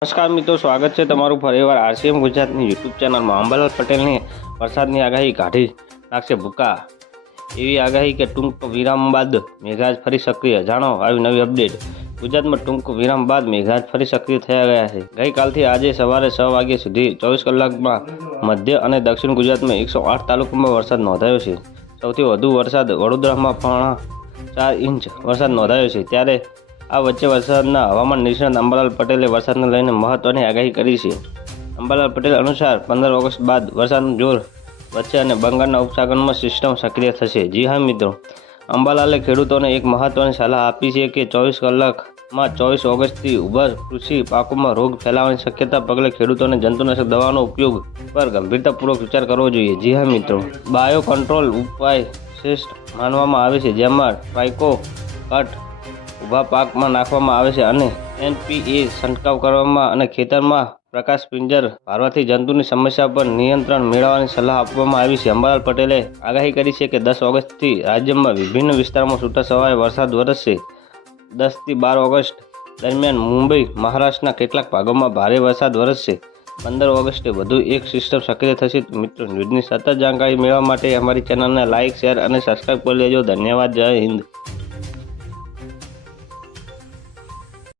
નમસ્કાર મિત્રો, સ્વાગત છે તમારું ફરીવાર આરસીએમ ગુજરાતની યુટ્યુબ ચેનલમાં. અંબાલાલ પટેલની વરસાદની આગાહી કાઢી નાખશે ભૂકા. એવી આગાહી કે ટૂંક વિરામ બાદ મેઘરાજ ફરી સક્રિય. જાણો, આવી નવી અપડેટ. ગુજરાતમાં ટૂંક વિરામ બાદ મેઘરાજ ફરી સક્રિય થયા ગયા છે. ગઈકાલથી આજે સવારે છ વાગ્યા સુધી ચોવીસ કલાકમાં મધ્ય અને દક્ષિણ ગુજરાતમાં એકસો આઠ તાલુકામાં વરસાદ નોંધાયો છે. સૌથી વધુ વરસાદ વડોદરામાં પણ ચાર ઇંચ વરસાદ નોંધાયો છે. ત્યારે આ વચ્ચે વરસાદના હવામાન નિષ્ણાત અંબાલાલ પટેલે વરસાદને લઈને મહત્વની આગાહી કરી છે. અંબાલાલ પટેલ અનુસાર પંદર ઓગસ્ટ બાદ વરસાદનું જોર વચ્ચે અને બંગાળના ઉપસાગરમાં સિસ્ટમ સક્રિય થશે. જી હા, મિત્રો. અંબાલાલે ખેડૂતોને એક મહત્વની સલાહ આપી છે કે ચોવીસ કલાકમાં ચોવીસ ઓગસ્ટથી ઉભર કૃષિ પાકોમાં રોગ ફેલાવાની શક્યતા પગલે ખેડૂતોને જંતુનાશક દવાનો ઉપયોગ પર ગંભીરતાપૂર્વક વિચાર કરવો જોઈએ. જી હા, મિત્રો. બાયો કંટ્રોલ ઉપાય શ્રેષ્ઠ માનવામાં આવે છે, જેમાં ટ્રાઇકો કટ ઊભા પાકમાં નાખવામાં આવે છે અને એનપીએ છંટકાવ કરવામાં અને ખેતરમાં પ્રકાશ પિંજર ભારવાથી જંતુની સમસ્યા પર નિયંત્રણ મેળવવાની સલાહ આપવામાં આવી છે. અંબાલાલ પટેલે આગાહી કરી છે કે દસ ઓગસ્ટથી રાજ્યમાં વિભિન્ન વિસ્તારોમાં છૂટાછવાયા વરસાદ વરસશે. દસથી બાર ઓગસ્ટ દરમિયાન મુંબઈ, મહારાષ્ટ્રના કેટલાક ભાગોમાં ભારે વરસાદ વરસશે. પંદર ઓગસ્ટે વધુ એક સિસ્ટમ સક્રિય થશે. મિત્રો, ન્યૂઝની સતત જાણકારી મેળવવા માટે અમારી ચેનલને લાઇક શેર અને સબસ્ક્રાઇબ કરી લેજો. ધન્યવાદ. જય હિન્દ.